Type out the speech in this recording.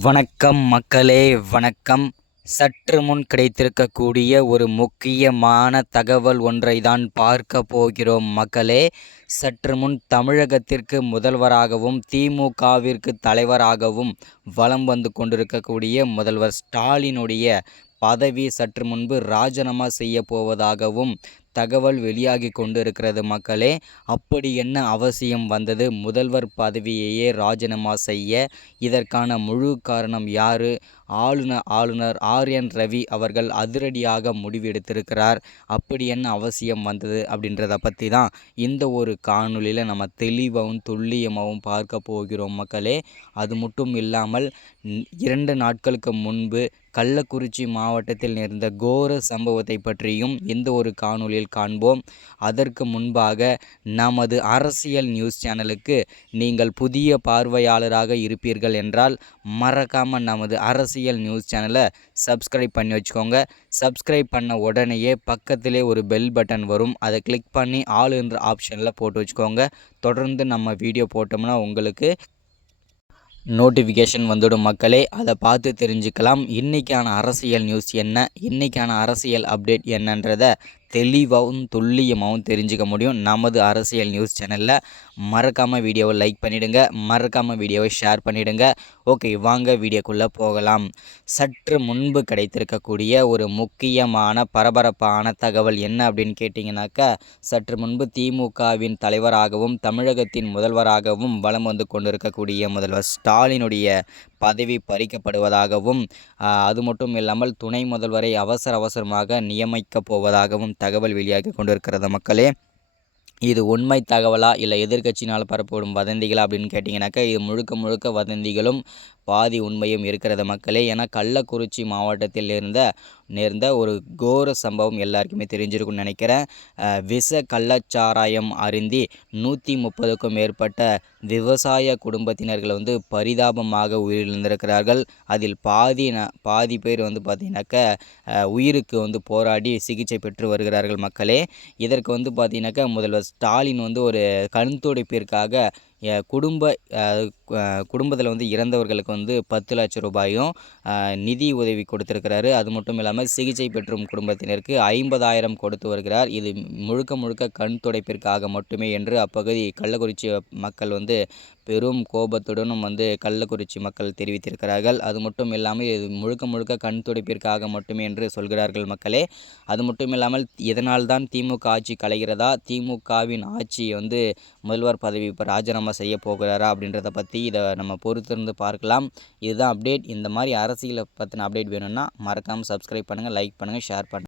வணக்கம் மக்களே, வணக்கம். சற்று முன் கிடைத்திருக்கக்கூடிய ஒரு முக்கியமான தகவல் ஒன்றை தான் பார்க்க போகிறோம் மக்களே. சற்று முன் தமிழகத்திற்கு முதல்வராகவும் திமுகவிற்கு தலைவராகவும் வலம் வந்து கொண்டிருக்கக்கூடிய முதல்வர் ஸ்டாலினுடைய பதவி சற்று முன்பு ராஜினாமா செய்ய போவதாகவும் தகவல் வெளியாகி கொண்டு இருக்கிறது மக்களே. அப்படி என்ன அவசியம் வந்தது முதல்வர் பதவியையே ராஜினாமா செய்ய? இதற்கான முழு காரணம் யார்? ஆளுநர் ஆர்.என். ரவி அவர்கள் அதிரடியாக முடிவெடுத்திருக்கிறார். அப்படி என்ன அவசியம் வந்தது அப்படின்றத பற்றி தான் இந்த ஒரு காணொலியில் நம்ம தெளிவாகவும் துல்லியமாகவும் பார்க்க போகிறோம் மக்களே. அது மட்டும் இல்லாமல் 2 நாட்களுக்கு முன்பு கள்ளக்குறிச்சி மாவட்டத்தில் நேர்ந்த கோர சம்பவத்தை பற்றியும் இந்த ஒரு காணொலியில் காண்போம். அதற்கு முன்பாக நமது அரசியல் நியூஸ் சேனலுக்கு நீங்கள் புதிய பார்வையாளராக இருப்பீர்கள் என்றால் மறக்காமல் நமது அரசியல் நியூஸ் சேனலை சப்ஸ்கிரைப் பண்ணி வச்சுக்கோங்க. சப்ஸ்கிரைப் பண்ண உடனேயே பக்கத்திலே ஒரு பெல் பட்டன் வரும். அதை கிளிக் பண்ணி ஆல் என்ற ஆப்ஷனில் போட்டு வச்சுக்கோங்க. தொடர்ந்து நம்ம வீடியோ போட்டோம்னா உங்களுக்கு நோட்டிஃபிகேஷன் வந்துடும் மக்களே. அதை பார்த்து தெரிஞ்சுக்கலாம் இன்றைக்கான அரசியல் நியூஸ் என்ன, இன்றைக்கான அரசியல் அப்டேட் என்னன்றதை தெளிவாகவும் துல்லியமாகவும் தெரிஞ்சுக்க முடியும் நமது அரசியல் நியூஸ் சேனலில். மறக்காமல் வீடியோவை லைக் பண்ணிவிடுங்க, மறக்காமல் வீடியோவை ஷேர் பண்ணிவிடுங்க. ஓகே, வாங்க வீடியோக்குள்ளே போகலாம். சற்று முன்பு கிடைத்திருக்கக்கூடிய ஒரு முக்கியமான பரபரப்பான தகவல் என்ன அப்படின்னு கேட்டிங்கனாக்கா, சற்று முன்பு திமுகவின் தலைவராகவும் தமிழகத்தின் முதல்வராகவும் வலம் வந்து கொண்டிருக்கக்கூடிய முதல்வர் ஸ்டாலினுடைய பதவி பறிக்கப்படுவதாகவும், அது மட்டும் இல்லாமல் துணை முதல்வரை அவசரமாக நியமிக்கப் போவதாகவும் தகவல் வெளியாகி கொண்டிருக்கிறது மக்களே. இது உண்மை தகவலா இல்லை எதிர்க்கட்சினால் பரப்பப்படும் வதந்திகளா அப்படின்னு கேட்டிங்கனாக்கா, இது முழுக்க வதந்திகளும் பாதி உண்மையும் இருக்கிறது மக்களே. ஏன்னா கள்ளக்குறிச்சி மாவட்டத்தில் நேர்ந்த ஒரு கோர சம்பவம் எல்லாருக்குமே தெரிஞ்சிருக்கும்னு நினைக்கிறேன். விஷ கள்ளச்சாராயம் அருந்தி 130க்கும் மேற்பட்ட விவசாய குடும்பத்தினர்கள் பரிதாபமாக உயிரிழந்திருக்கிறார்கள். அதில் பாதி பேர் பார்த்திங்கனாக்கா உயிருக்கு போராடி சிகிச்சை பெற்று வருகிறார்கள் மக்களே. இதற்கு பார்த்திங்கனாக்கா முதல்வர் ஸ்டாலின் ஒரு கண் துடைப்பிற்காக குடும்பத்தில் இறந்தவர்களுக்கு 10 லட்சம் ரூபாயும் நிதி உதவி கொடுத்திருக்கிறாரு. அது மட்டும் இல்லாமல் சிகிச்சை பெற்றும் குடும்பத்தினருக்கு 50,000 கொடுத்து வருகிறார். இது முழுக்க கண் துடைப்பிற்காக மட்டுமே என்று அப்பகுதி கள்ளக்குறிச்சி மக்கள் பெரும் கோபத்துடனும் கள்ளக்குறிச்சி மக்கள் தெரிவித்திருக்கிறார்கள். அது மட்டும் இல்லாமல் இது முழுக்க கண் துடைப்பிற்காக மட்டுமே என்று சொல்கிறார்கள் மக்களே. அது மட்டும் இல்லாமல் இதனால் தான் திமுக ஆட்சி கலைகிறதா, திமுகவின் ஆட்சி முதல்வர் பதவி இப்போ ராஜினாமா செய்ய போகிறாரா அப்படின்றத பற்றி இதை நம்ம பொறுத்திருந்து பார்க்கலாம். இதுதான் அப்டேட். இந்த மாதிரி அரசியலை பற்றின அப்டேட் வேணும்னா மறக்காமல் சப்ஸ்கிரைப் பண்ணுங்கள், லைக் பண்ணுங்கள், ஷேர் பண்ணுங்கள்.